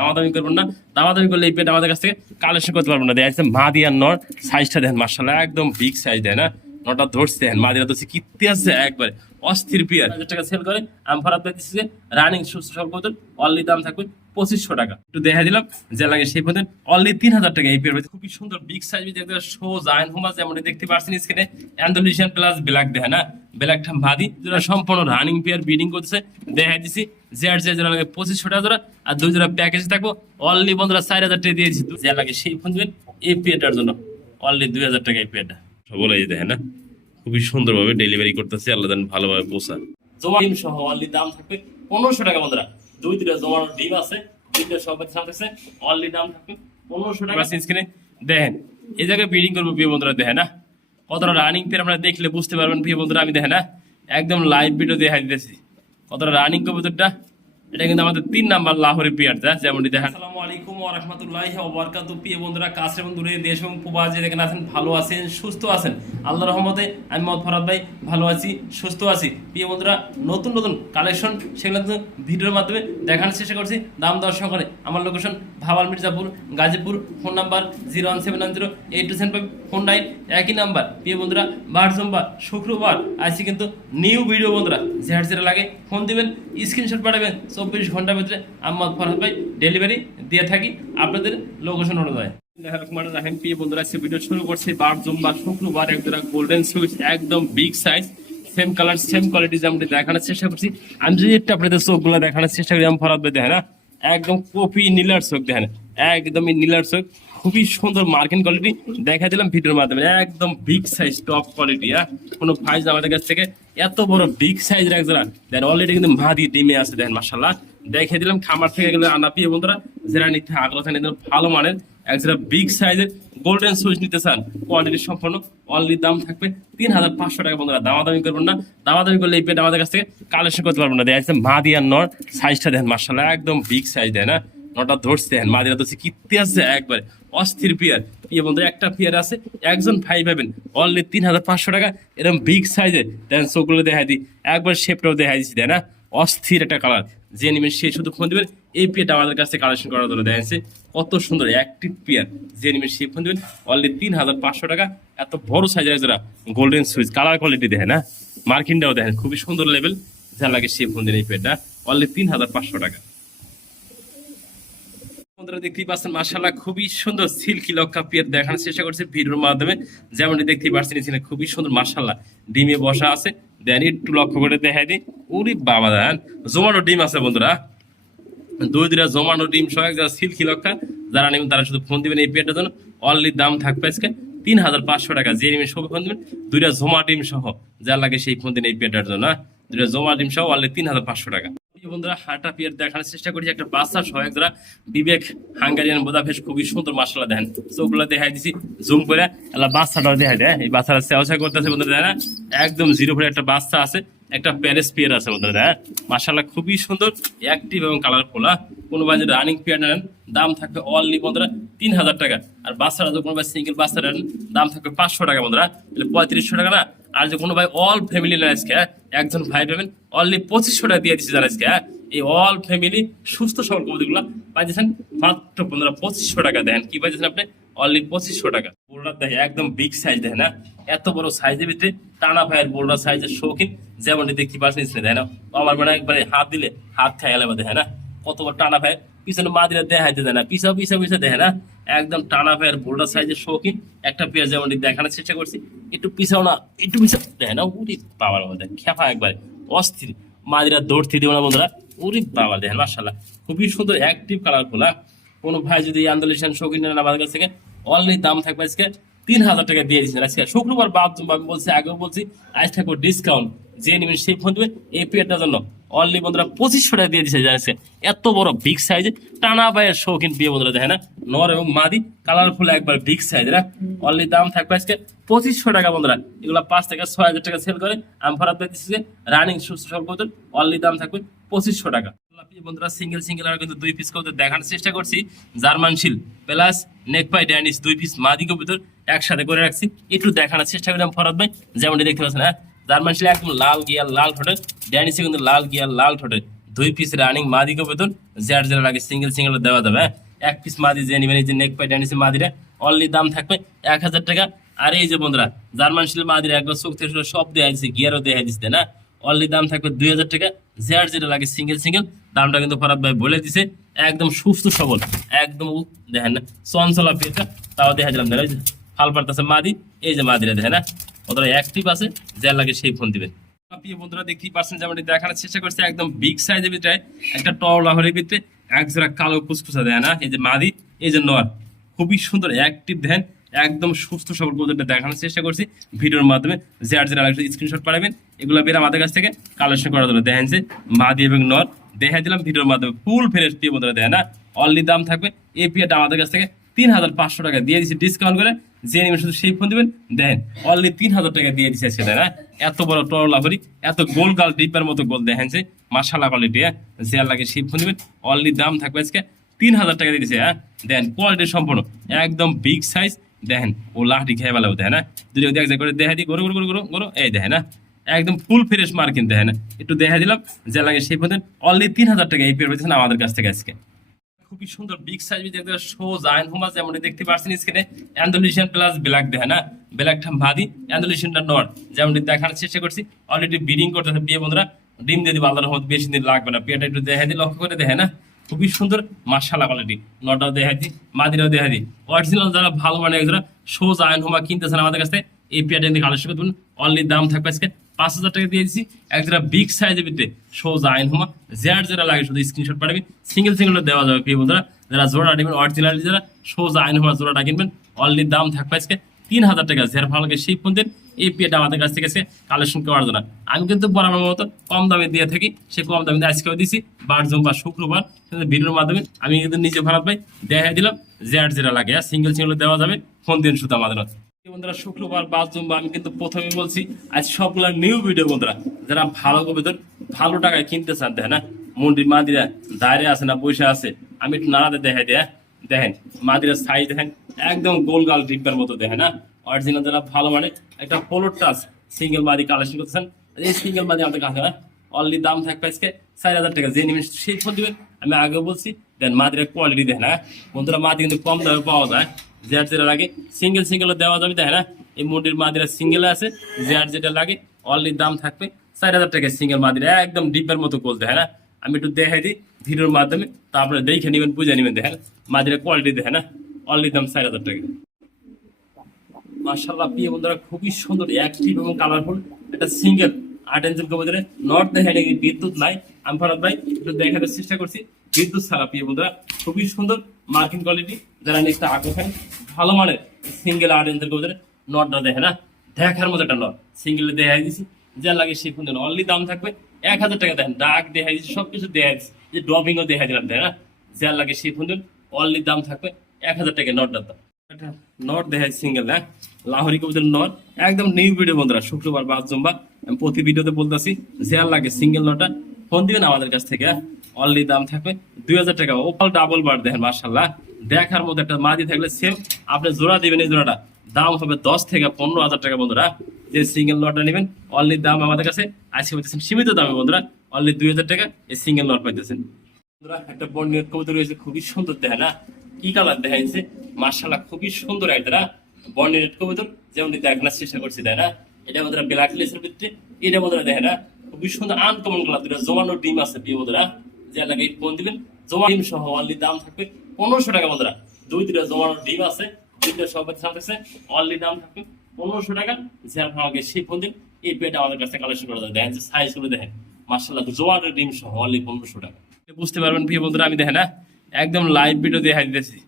দামাদামি করবেন না। দামাদামি করলে এই পেট আমাদের কাছ থেকে কালেকশন করতে পারবেন না। দেখা যাচ্ছে মাদি আর নর সাইজটা দেখেন মাশাআল্লাহ একদম বিগ সাইজ দেয় না। নটা ধরছে দেখেন মাদিরা তো কিত্তি আছে একবারে অস্থির পিয়ার। 1000 টাকা সেল করে আমি ফরাদ ভাই দিচ্ছি যে রানিং সুস্থ সবল বোতল অনলি দাম থাকবে 2500 টাকা। একটু দেখা দিলাম যে লাগে সেই পর্যন্ত অনলি 3000 টাকা। এই পেয়ার খুবই সুন্দর বিগ সাইজ শো জায়ান হোমা যেমন দেখতে পাচ্ছেন স্ক্রিনে অ্যান্ডালুসিয়ান প্লাস ব্ল্যাক দেখে না ব্ল্যাকটা ভাদি যেটা সম্পূর্ণ রানিং পেয়ার ব্রিডিং করতেছে দেখাই দিছি। জেড জোড়া লাগে 2500 টাকা জোড়া আর 2 জোড়া প্যাকেজ থাকবো অনলি বন্ধুরা 4000 টাকা দিয়েছি। যে লাগে সেই ফোন দিবেন এই পেয়ারটার জন্য অনলি 2000 টাকা। এই পেয়ারটা বলে দেখেন না খুবই সুন্দরভাবে ডেলিভারি করতেছে আল্লাহ জানেন ভালোভাবে পোষা। জমা ডিম সহ অনলি দাম থাকবে 1500 টাকা বন্ধুরা। 2-3টা জমানো ডিম আছে, 2টা সব থাকছে অনলি দাম থাকবে 1500 টাকা। স্ক্রিনে দেখেন এই জায়গায় ব্রিডিং করবো প্রিয় বন্ধুরা দেখেন না কতটা রানিং পেয়ার আপনারা দেখলে বুঝতে পারবেন প্রিয় বন্ধুরা। আমি দেখেন না একদম লাইভ ভিডিও দেখা দিতেছি কতটা রানিং কবুতরটা। এটা কিন্তু আমাদের 3 নাম্বার লাহোরি পেয়ারটা যেমনটি দেখেন। আসসালামু আলাইকুম ওয়া রাহমাতুল্লাহি ওয়া বারাকাতুহু। প্রিয় বন্ধুরা কাছে এবং দূরে দেশ এবং প্রবাসে দেখেন আছেন ভালো আছেন সুস্থ আছেন আল্লাহর রহমতে। আমি মোহাম্মদ ফরাদ ভাই ভালো আছি সুস্থ আছি। প্রিয় বন্ধুরা নতুন নতুন কালেকশন সেগুলো কিন্তু ভিডিওর মাধ্যমে দেখানোর চেষ্টা করছি দাম দর সহকারে। আমার location Bhawal Mirzapur Gazipur. Phone number 01790827549 একই নাম্বার। প্রিয় বন্ধুরা বার সোমবার শুক্রবার আজকে কিন্তু নিউ ভিডিও বন্ধুরা যেটা লাগে ফোন দিবেন স্ক্রিনশট পাঠাবেন 24 ঘন্টার ভিতরে আমার ফরাদ ভাই ডেলিভারি দিয়ে থাকি আপনাদের লোকেশন অনুযায়ী। প্রিয় বন্ধুরা ভিডিও শুরু করছি বার সোমবার শুক্রবার এক জোড়া গোল্ডেন সুইচ একদম big size same colour same quality যেমন দেখানোর চেষ্টা করছি। আমি যদি একটু আপনাদের চোখগুলো দেখানোর চেষ্টা করি আমি ফরাদ ভাই দেখেন না একদম কপি নীলার চোখ দেখেন একদমই নীলার চোখ খুবই সুন্দর মার্কিন কোয়ালিটি দেখা দিলাম ভিডিওর মাধ্যমে একদম বিগ সাইজ টপ কোয়ালিটি। কোনো ফাইজ আমাদের কাছ থেকে এত বড় বিগ সাইজের এক জোড়া দেন অলরেডি কিন্তু মাদি ডিমে আছে দেখেন মাশাআল্লাহ দেখে দিলাম খামার থেকে গেলে আনা। প্রিয় বন্ধুরা যারা নিতে আগ্রহ থাকেন ভালো মানের এক জোড়া বিগ সাইজের গোল্ডেন সুইচ নিতে চান কোয়ালিটি সম্পন্ন অনলি দাম থাকবে 3500 টাকা। বন্ধুরা দামাদামি করবেন না। দামাদামি করলে এই পেট আমাদের কাছ থেকে কালেকশন করতে পারবেন না। দেখা যাচ্ছে মাদি আর নর সাইজটা দেখেন মাশাআল্লাহ একদম বিগ সাইজ দেয় না। নটা ধরছে দেখেন মাদিরা তো কিত্তি আছে একবারে অস্থির পিয়ার। প্রিয় বন্ধুরা একটা পিয়ার আছে একজন ভাই পাবেন অনলি 3500 টাকা। এরকম বিগ সাইজের দেখেন চোখগুলো দেখা দিই একবার শেপটাও দেখা দিচ্ছি তাই না অস্থির একটা কালার। যে নেবেন সে শুধু ফোন দেবেন এই পেয়ারটা আমাদের কাছে কালেকশন করার জন্য দেখা যাচ্ছে কত সুন্দর অ্যাক্টিভ পেয়ার। যে নেবেন সে ফোন দেবেন অনলি 3500 টাকা। এত বড় সাইজের যারা গোল্ডেন সুইচ কালার কোয়ালিটি দেখেন না মার্কিনটাও দেখেন খুবই সুন্দর লেভেল যা লাগে সে ফোন দেবেন এই পেয়ারটা অনলি 3500 টাকা। দেখতেই পাচ্ছেন মাশাআল্লাহ খুবই সুন্দর সিল্কি লক্কা পেয়ার দেখানোর চেষ্টা করছে ভিডিওর মাধ্যমে যেমনটি দেখতেই পাচ্ছেন খুবই সুন্দর মাশাআল্লাহ ডিমে বসা আছে দেন একটু লক্ষ্য করে দেখাই দিই ওরে বাবা দেন জমানো ডিম আছে বন্ধুরা 2-2টা জমানো ডিম সহ যারা সিল্কি লক্কা যারা নেবেন তারা শুধু ফোন দিবেন এই পেয়ারটার জন্য অনলি দাম থাকবে আজকে 3500 টাকা। যে নেবেন সব ফোন দিবেন 2টা জমা ডিম সহ যা লাগে সেই ফোন দিন এই পেয়ারটার জন্য 2টা জমা ডিম সহ অনলি 3500 টাকা। বন্ধুরা হাটা পিয়ার দেখানোর চেষ্টা করছি একটা বাচ্চা সহ যারা বিবেক হাঙ্গারিয়ান বোদাফেস খুবই সুন্দর মাশাআল্লাহ দেখেন চোখগুলো দেখাই দিছি জুম করে বাচ্চাটাও দেখাই দেয় এই বাচ্চারা চেষ্টা করতেছে বন্ধুরা দেয় না একদম জিরো ফোরে একটা বাচ্চা আছে একটা প্যারেস পিয়ার আছে বন্ধুরা দেয় মাশাআল্লাহ খুবই সুন্দর অ্যাক্টিভ এবং কালারফুল। কোনো ভাই যদি রানিং পিয়ার নেন দাম থাকবে অনলি বন্ধুরা 3000 টাকা। আর বাচ্চারা যদি কোনো ভাই সিঙ্গেল বাচ্চা নেন দাম থাকবে 500 টাকা বন্ধুরা তাহলে 3500 টাকা না। আর যে কোনো ভাই অল ফ্যামিলি নেন আজকে একজন ভাই পাবেন অনলি 2500 টাকা দিয়ে দিচ্ছি যারা আজকে এই অল ফ্যামিলি সুস্থ সবল কবুতরগুলো পাইছেন মাত্র 2500 টাকা দেন কি পাইছেন আপনি অনলি 2500 টাকা। বোল্ডার দেখে একদম বিগ সাইজ দেখে না এত বড় সাইজের ভিতরে টানা ভাইয়ের বোল্ডার সাইজের শৌখিন যেমনটি দেখতে পাচ্ছেন দেখে না আমার মানে একবারে হাত দিলে হাত খাই গেলে দেখে না কত বড় টানা ভাই পিছনে মাদিরা দেখাইতে দেয় না পিছাও দেখে না একদম টানা ভাইয়ের বোল্ডার সাইজের শৌখিন একটা পেয়ার যেমনটি দেখানোর চেষ্টা করছি একটু পিছাও না একটু পিছাও দেখে না উরি বাবার মধ্যে খেপা একবারে অস্থির মাদিরা দৌড়তে দেবো না বন্ধুরা উরি বাবা দেখেন মাশাআল্লাহ খুবই সুন্দর অ্যাক্টিভ কালারফুল। কোনো ভাই যদি আন্দোলন শৌখিন নেন আমাদের কাছ থেকে অনলি দাম থাকবে আজকে 3000 টাকা দিয়ে দিচ্ছেন আজকে শুক্রবার বাদ আমি বলছি আগেও বলছি আজ থাকবো ডিসকাউন্ট যে নেবেন সেই ফোন দেবেন এই পেয়ারটার জন্য অনলি বন্ধুরা 2500 টাকা দিয়ে দিচ্ছে জানিস এত বড় বিগ সাইজে টানা ভাইয়ের শৌখিন বিয়ে বন্ধুরা দেখে না নর এবং মাদি কালারফুল একবার বিগ সাইজের অনলি দাম থাকবে আজকে 2500 টাকা বন্ধুরা। এগুলো 5 থেকে 6000 টাকা সেল করে আমি ফরাদ দিচ্ছি রানিং সুস্থ সবল বোতল অনলি দাম থাকবে 2500 টাকা। বন্ধুরা সিঙ্গেল আর কিন্তু 2 পিস কবুতর দেখানোর চেষ্টা করছি জার্মান শিল প্লাস নেকপাই ড্যানিশ 2 পিস মাদি কবুতর একসাথে করে রাখছি একটু দেখানোর চেষ্টা করলাম ফরাদ ভাই যেমনটি দেখতে পাচ্ছেন জার্মান শিল একদম লাল গিয়ার লাল ঠোঁটের ড্যানিশে কিন্তু লাল গিয়ার লাল ঠোঁটের 2 পিস রানিং মাদি কবুতর যার যারা লাগে সিঙ্গেল সিঙ্গেল দেওয়া যাবে, হ্যাঁ। এক পিস মাদি যে নেবেন, এই যে নেক পাইটা নিচে মাদিরা অনলি দাম থাকবে 1000 টাকা। আর এই যে বন্ধুরা জার্মান শিল মাদিরা একবার চোখ থেকে সব দেওয়া দিচ্ছে, গিয়ারও দেওয়া দিচ্ছে না, অনলি দাম থাকবে 2000 টাকা। যার যেটা লাগে সিঙ্গেল সিঙ্গেল দামটা কিন্তু ফরাদ ভাই বলে দিছে, একদম সুস্থ সবল, একদম দেখেন না চঞ্চলা পেয়েছে, তাও দেখা দিলাম দেখেন ফাল পারতেছে মাদি, এই যে মাদিরা দেখেন না ওদের অ্যাক্টিভ আছে, যার লাগে সেই ফোন দিবেন। প্রিয় বন্ধুরা দেখতেই পাচ্ছেন যেমন দেখানোর চেষ্টা করছে, একদম বিগ সাইজের ভিতরে একটা টল লাহরের ভিতরে এক জোড়া কালো কুচকুচা দেয় না, এই যে মাদি এই যে নর, খুবই সুন্দর অ্যাক্টিভ দেন, একদম সুস্থ সবল কবুতরটা দেখানোর চেষ্টা করছি ভিডিওর মাধ্যমে। যে আর যারা স্ক্রিনশট পাঠাবেন এগুলো বের আমাদের কাছ থেকে কালেকশন করার জন্য দেখেন যে মাদি এবং নর দেখাই দিলাম ভিডিওর মাধ্যমে, ফুল ফ্রেশ প্রিয় বন্ধুরা দেখেন না। অনলি দাম থাকবে এই পিয়াটা আমাদের কাছ থেকে 3500 টাকা দিয়ে দিচ্ছি ডিসকাউন্ট করে, যে নেবেন শুধু সেই ফোন দিবেন দেখেন অনলি 3000 টাকা দিয়ে দিচ্ছে সেটা না। এত বড় টরলা ভরি, এত গোল গাল ডিপার মতো গোল দেখেন যে মাশাআল্লাহ কোয়ালিটি, হ্যাঁ। যে আর লাগে সেই ফোন দিবেন অনলি দাম থাকবে আজকে 3000 টাকা দিয়ে দিচ্ছে, হ্যাঁ। দেন কোয়ালিটি সম্পূর্ণ একদম বিগ সাইজ দেখেন, ও লাঠি খেয়ে বেলা দেখেন না, যদি এক জায়গায় করে দেখা দিই গরু গরু গরু গরু এই দেখেন না, একদম ফুল ফ্রেশ মার্কিন দেখেন না, একটু দেখা দিলাম যে লাগে সেই ফোন দেন অনলি 3000 টাকা এই পেয়ে পেয়েছেন আমাদের কাছ থেকে আজকে। খুবই সুন্দর বিগ সাইজ শো জায়ান হোমা যেমন দেখতে পাচ্ছেন স্ক্রিনে, অ্যান্ডালুসিয়ান প্লাস ব্ল্যাক দেখেন না, ব্ল্যাকটা মাদি অ্যান্ডালুসিয়ানটা নর, যেমন দেখানোর চেষ্টা করছি অলরেডি ব্রিডিং করতেছে প্রিয় বন্ধুরা, ডিম দিয়ে দিব আল্লাহর রহমত, বেশি দিন লাগবে না, পেয়াটা একটু দেখা দিই লক্ষ্য করে দেখে না, খুবই সুন্দর মাশাআল্লাহ কোয়ালিটি, নটাও দেখা দিই মাদিরাও দেখা দিই, অরিজিনাল যারা ভালো মানে যারা শো জায়ান হোমা কিনতেছেন আমাদের কাছে এই পেয়াটা দিয়ে কালেকশন করবেন, অনলি দাম থাকবে আজকে 5000 টাকা দিয়ে দিচ্ছি। একটা বিগ সাইজের ভিতরে সোজা আইন হোমা, যার যারা লাগে শুধু স্ক্রিনশট পাঠাবেন, সিঙ্গেল সিঙ্গেল দেওয়া যাবে প্রিয় বন্ধুরা, যারা জোড়া নেবেন অরিজিনাল যারা সোজা আইন হোমা জোড়াটা কিনবেন অনলি দাম থাকবে আজকে 3000 টাকা। যার ভালো লাগে সেই ফোন দেন, এই পেটা আমাদের কাছ থেকে কালেকশন করার জন্য। আমি কিন্তু বরাবর মতো কম দামে দিয়ে থাকি, সে কম দামে আজকেও দিছি বার জুম্বা শুক্রবার ভিডিওর মাধ্যমে আমি কিন্তু নিজে ভাড়া পাই দেখাই দিলাম, যার যেটা লাগে সিঙ্গেল সিঙ্গেল দেওয়া যাবে, ফোন দিন শুধু আমাদের বন্ধুরা। শুক্রবার বাস জুম্বা আমি কিন্তু প্রথমে বলছি আজ সবগুলা নিউ ভিডিও বন্ধুরা, যারা ভালো কবিতর ভালো টাকায় কিনতে চান দেখেন না, মন্ডির মাদিরা দাঁড়িয়ে আছে না পয়সা আছে, আমি একটু নাড়াতে দেখাই দেয় দেখেন, মাদিরা সাইজ দেখেন একদম গোল গাল ডিব্বার মতো দেখেন না, অরিজিনাল যারা ভালো মানে একটা পোলোর টাচ সিঙ্গেল মাদি কালেকশন করতেছেন, এই সিঙ্গেল মাদি আমাদের কাছে না অনলি দাম থাকবে আজকে 4000 টাকা, যে নেবেন সেই ফোন দিবেন। আমি আগে বলছি দেন মাদিরা কোয়ালিটি দেখেন না বন্ধুরা, মাদি কিন্তু কম দামে পাওয়া যায়, যার যেটা লাগে সিঙ্গেল সিঙ্গেল দেওয়া যাবে তাই না, এই মুন্ডির মাদিরা সিঙ্গেল আছে, যার যেটা লাগে অনলি দাম থাকবে 4000 টাকা সিঙ্গেল মাদিরা, একদম ডিপের মতো কোল দেখে না, আমি একটু দেখাই দিই ভিডিওর মাধ্যমে, তারপরে দেখে নেবেন বুঝে নেবেন দেখেন মাদিরা কোয়ালিটি দেখে না, অনলি দাম 4000 টাকা। মাশাআল্লাহ প্রিয় বন্ধুরা খুবই সুন্দর অ্যাক্টিভ এবং কালারফুল একটা সিঙ্গেল 8 ইঞ্চের কবুতরে নট দেখে নাকি বিদ্যুৎ নাই, আমি ফরাদ ভাই একটু দেখানোর চেষ্টা করছি বিদ্যুৎ ছাড়া প্রিয় বন্ধুরা, খুবই সুন্দর মার্কিং কোয়ালিটি, যারা নিচটা আগ্রহ ভালো মানের সিঙ্গেল 8 ইঞ্চের কবুতরে নটটা দেখে না, দেখার মতো একটা নট সিঙ্গেল দেখাই দিছি, যা লাগে সেই ফোন অনলি দাম থাকবে 1000 টাকা। দেখেন ডাক দেখাই দিচ্ছি, সবকিছু দেখাই দিচ্ছি, যে ড্রপিংও দেখাই দিলাম তাই না, যা লাগে সেই ফোন অনলি দাম থাকবে 1000 টাকা নটটার দাম। নট দেখাই সিঙ্গেল, হ্যাঁ লাহোরি কবুতর নট, একদম নিউ ভিডিও বন্ধুরা, শুক্রবার বাস জুম্বা আমি প্রতি ভিডিওতে বলতেছি, যে আর লাগে সিঙ্গেল নটটা ফোন দিবেন আমাদের কাছ থেকে, অনলি দাম থাকবে 2000 টাকা। ওপাল ডাবল বার দেখেন মাশাআল্লাহ, দেখার মধ্যে একটা মাদি থাকলে সেম আপনি জোড়া দিবেন, এই জোড়াটা দাম হবে 10 থেকে 15000 টাকা বন্ধুরা, যে সিঙ্গেল নটটা নেবেন অনলি দাম আমাদের কাছে আজকে পাইতেছেন সীমিত দামে বন্ধুরা, অনলি 2000 টাকা এই সিঙ্গেল নট পাইতেছেন বন্ধুরা। একটা বর্ণিয়ত কবুতর রয়েছে খুবই সুন্দর দেখেন না, কি কালার দেখাইছে মাশাআল্লাহ, খুবই সুন্দর একটা বর্ণিয়ত কবুতর, যেমন দেখানোর চেষ্টা করছি তাই না, এটা বন্ধুরা ব্ল্যাক লেসের ভিতরে, এটা বন্ধুরা দেখেন না খুবই সুন্দর আনকমন কালার, দুটা জমানো ডিম আছে প্রিয় বন্ধুরা, যে লাগে ফোন দিবেন জমা ডিম সহ অনলি দাম থাকবে 1500 টাকা বন্ধুরা, দুইটা জমানো ডিম আছে, দুইটা সব থাকতেছে অনলি দাম থাকবে 1500 টাকা। যে আপনাকে সেই ফোন দিন এই পেটা আমাদের কাছে কালেকশন করা যায়, দেখেন যে সাইজ গুলো দেখেন মাশাআল্লাহ, জমানো ডিম সহ অনলি 1500 টাকা। বুঝতে পারবেন প্রিয় বন্ধুরা, আমি দেখেন না একদম লাইভ ভিডিও দেখাই দিতেছি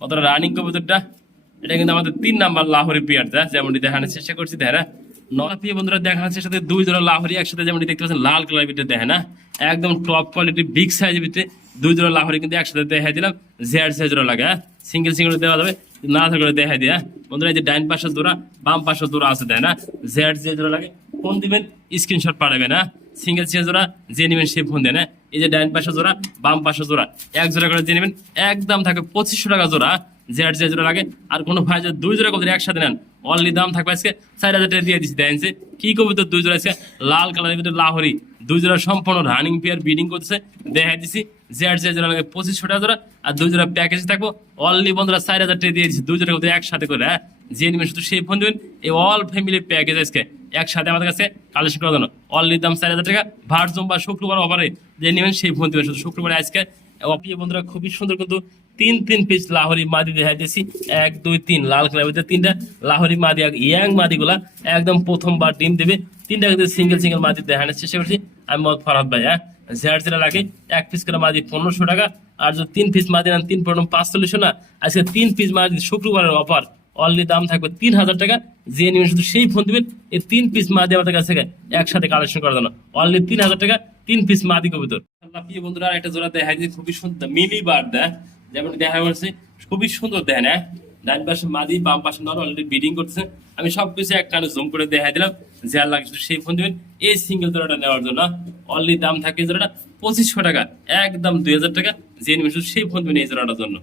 কতটা রানিং কবুতরটা, এটা কিন্তু আমাদের 3 নাম্বার লাহোরি পেয়ার, যেমনটি দেখানোর চেষ্টা করছি দেখেন না, প্রিয় বন্ধুরা দেখানোর সাথে 2 জোড়া লাহোরি একসাথে, যেমনটি দেখতে পাচ্ছেন লাল কালার ভিতরে দেখেন না, একদম টপ কোয়ালিটি বিগ সাইজের ভিতরে 2 জোড়া লাহোরি কিন্তু একসাথে দেখাই দিলাম, জেড সাইজ জোড়া লাগে, সিঙ্গেল সিঙ্গেল দেওয়া যাবে না করে দেখাই দিয়া বন্ধুরা, এই যে ডাইন পাশের জোড়া বাম পাশের জোড়া আছে দেয় না, জেড যে জোড়া লাগে ফোন দিবেন স্ক্রিনশট পাঠাবেন না, সিঙ্গেল সিঙ্গেল জোড়া যে নেবেন সে ফোন দেন, এই যে ডাইন পাশের জোড়া বাম পাশের জোড়া এক জোড়া করে যে নেবেন একদম থাকে 2500 টাকা জোড়া, জেড যে জোড়া লাগে। আর কোনো ভাই যদি 2 জোড়া করে একসাথে নেন অনলি দাম থাকবে আজকে 4,000 টাকা দিয়ে দিচ্ছি। দেখেন যে কি কবুতর দুই জোড়া আজকে লাল কালারের ভিতরে লাহোরি দুই জোড়া সম্পূর্ণ রানিং পেয়ার ব্রিডিং করতেছে। দেখাই দিছি যে জোড়া লাগে 2500 টাকা জোড়া, আর দুই জোড়া প্যাকেজ থাকবো অনলি বন্ধুরা 4,000 টাকা দিয়ে দিচ্ছি। দুই জোড়া কিন্তু একসাথে করে, হ্যাঁ যে নিবেন শুধু সেই ফোন দেবেন। এই অল ফ্যামিলি প্যাকেজ আজকে একসাথে আমাদের কাছে কালেকশন করার জন্য অনলি দাম 4,000 টাকা। ভার জুম্বা শুক্রবার অফারে যে নিবেন সেই ফোন দেবেন শুধু শুক্রবারে আজকে। প্রিয় বন্ধুরা খুবই সুন্দর কিন্তু তিন পিস লাহোরি মাদি দেখাই দিয়েছি, 1 2 3 লাল কালার ভিতরে 3টা লাহোরি মাদি, ইয়াং মাদি গুলা একদম প্রথমবার ডিম দেবে। 3টা কিন্তু সিঙ্গেল মাদি দেখানোর চেষ্টা করছি আমি মোহাম্মদ ফরহাদ ভাই। হ্যাঁ যেটা লাগে 1 পিস করে মাদি 1500 টাকা, আর যদি 3 পিস মাদি নেন 3 পনেরো 4500 না। আজকে 3 পিস মাদি শুক্রবারের অফার অনলি দাম থাকবে 3,000 টাকা। যে নিবেন শুধু সেই ফোন দিবেন। এই 3 পিস মাদি আমাদের কাছ থেকে একসাথে কালেকশন করার জন্য অনলি 3,000 টাকা 3 পিস মাদি কবুতর। প্রিয় বন্ধুরা একটা জোড়া দেখাই দিই, খুবই সুন্দর মিলি বার দেয় যেমন দেখা যাচ্ছে, খুবই সুন্দর দেয় না। ডান পাশে মাদি বাম পাশে নর অলরেডি ব্রিডিং করতেছে। আমি সবকিছু এক কানে জুম করে দেখাই দিলাম। যে আর লাগে শুধু সেই ফোন দিবেন এই সিঙ্গেল জোড়াটা নেওয়ার জন্য। অনলি দাম থাকে জোড়াটা 2500 টাকা, একদম 2,000 টাকা। যে নিবেন শুধু সেই ফোন দিবেন এই জোড়াটার জন্য।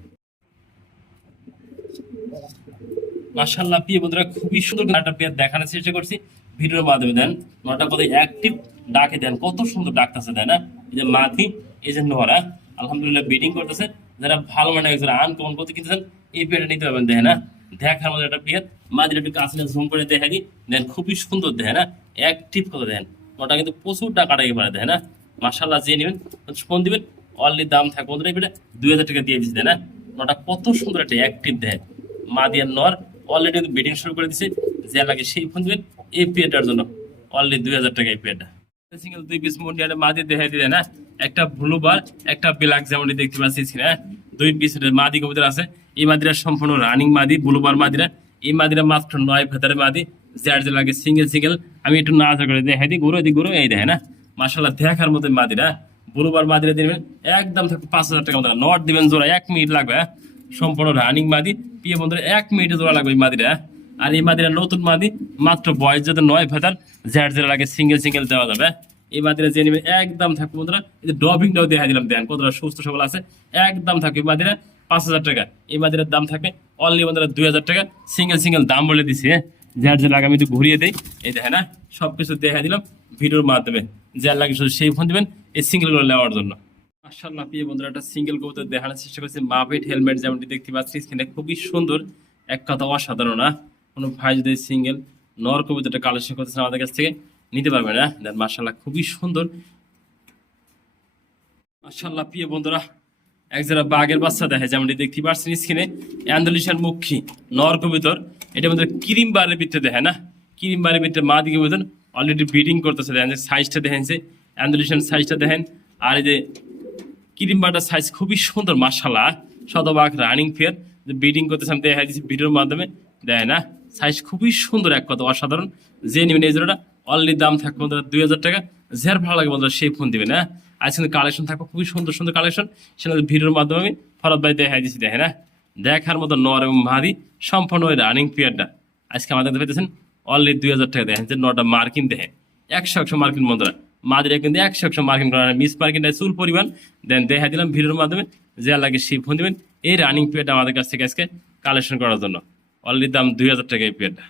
মাশাআল্লাহ প্রিয় বন্ধুরা খুবই সুন্দর একটা পেয়ার দেখানোর চেষ্টা করছি ভিডিওর মাধ্যমে। দেন নটা কত অ্যাক্টিভ ডাকে দেন, কত সুন্দর ডাকতেছে দেয় না। এই যে মাথি এই যে নোরা আলহামদুলিল্লাহ ব্রিডিং করতেছে। যারা ভালো মানে যারা আনকমন করতে কিনতেছেন এই পেয়ারটা নিতে পারবেন। দেখেন না দেখার মধ্যে একটা পেয়ার মাদির একটু কাছে জুম করে দেখা দিই। দেন খুবই সুন্দর দেখেন না, অ্যাক্টিভ কত দেন। নটা কিন্তু প্রচুর টাকাটা এবারে দেখেন না। মাশাআল্লাহ যে নেবেন ফোন দিবেন অনলি দাম থাকবে বন্ধুরা এই পেয়ারটা 2,000 টাকা দিয়ে দিচ্ছে দেয় না। নটা কত সুন্দর একটা অ্যাক্টিভ দেন মাদিয়ার নর অলরেডি ব্রিডিং শুরু করে দিছে। যে লাগে সেই ফোন দিবেন এই পেয়ারটার জন্য অনলি 2,000 টাকা এই পেয়ারটা। সিঙ্গেল 2 পিস মুন্ডিয়ালে মাদি দেখাই দিলে না, একটা ব্লু বার একটা ব্ল্যাক যেমন দেখতে পাচ্ছি না। 2 পিস মাদি কবুতর আছে। এই মাদিরা সম্পূর্ণ রানিং মাদি ব্লু বার মাদিরা। এই মাদিরা মাত্র 9 ভেতরে মাদি। যার যে লাগে সিঙ্গেল আমি একটু নাড়াচাড়া করে দেখাই দিই। গরু এদিক গরু এই দেখে না মাশাআল্লাহ দেখার মতো মাদিরা। ব্লু বার মাদিরা দিবেন একদম থাকবে 5,000 টাকা মতো। নট দিবেন জোড়া 1 মিনিট লাগবে। সম্পূর্ণ রানিং মাদি প্রিয় বন্ধুরা 1 মিনিটে জোড়া লাগবে এই মাদিরা। আর এই মাদিরা নতুন মাদি মাত্র বয়স যাতে 9 ভেতর। যার যেটা লাগে সিঙ্গেল দেওয়া যাবে। এই মাদিরা যে নিবে একদম থাকবে বন্ধুরা। এই যে ড্রপিংটাও দেখা দিলাম দেন কতটা সুস্থ সবল আছে। একদম থাকবে এই মাদিরা 5,000 টাকা। এই মাদিরার দাম থাকবে অনলি বন্ধুরা 2,000 টাকা। সিঙ্গেল দাম বলে দিছি। যার যে লাগে আমি একটু ঘুরিয়ে দেই। এই দেখেন না সবকিছু দেখা দিলাম ভিডিওর মাধ্যমে। যার লাগে শুধু সেই ফোন দিবেন এই সিঙ্গেলগুলো নেওয়ার জন্য। মাশাআল্লাহ প্রিয় বন্ধুরা একটা সিঙ্গেল কবুতর দেখানোর চেষ্টা করছি মাভেট হেলমেট যেমনটি দেখতে পাচ্ছি স্ক্রিনে। খুবই সুন্দর এক কথা অসাধারণ না। কোনো ভাই যদি সিঙ্গেল নর কবুতরটা কালেকশন করতেছেন আমাদের কাছ থেকে নিতে পারবেন না। দেন মাশাআল্লাহ খুবই সুন্দর। মাশাআল্লাহ প্রিয় বন্ধুরা এক যারা বাঘের বাচ্চা দেখে যেমনটি দেখতে পাচ্ছেন স্ক্রিনে। অ্যান্ডালুসিয়ান মুখী নর কবুতর। এটা আমাদের ক্রিম বারের ভিতরে দেখে না, ক্রিম বারের ভিতরে মা দিকে কবুতর অলরেডি ব্রিডিং করতেছে। দেখেন সাইজটা দেখেন, যে অ্যান্ডালুসিয়ান সাইজটা দেখেন। আর এই যে ক্রিম বারটার সাইজ খুবই সুন্দর মাশাআল্লাহ। শতভাগ রানিং ফেয়ার ব্রিডিং করতেছে আমি দেখাই দিচ্ছি ভিডিওর মাধ্যমে। দেয় না সাইজ খুবই সুন্দর এক কথা অসাধারণ। যে নেবেন এই জোড়াটা অনলি দাম থাকবে বন্ধুরা 2,000 টাকা। যার ভালো লাগে বন্ধুরা সেই ফোন দিবেন। হ্যাঁ আজ কিন্তু কালেকশন থাকবে খুবই সুন্দর কালেকশন। সেটা ভিডিওর মাধ্যমে আমি ফরহাদ ভাই দেখাই দিচ্ছি। দেখেন না দেখার মতো নর এবং মাদি সম্পূর্ণ ওই রানিং পেয়ারটা আজকে আমাদের পেতেছেন অনলি 2,000 টাকা। দেখেন যে নটা মার্কিন দেখেন 100 মার্কিন বন্ধুরা। মাদিরা কিন্তু 100 মার্কিন করা মিস মার্কিনটা চুল পরিমাণ। দেন দেখা দিলাম ভিডিওর মাধ্যমে। যে লাগে সেই ফোন দিবেন এই রানিং পেয়ারটা আমাদের কাছ থেকে আজকে কালেকশন করার জন্য অনলি দাম 2,000 টাকা এই পেয়ারটা।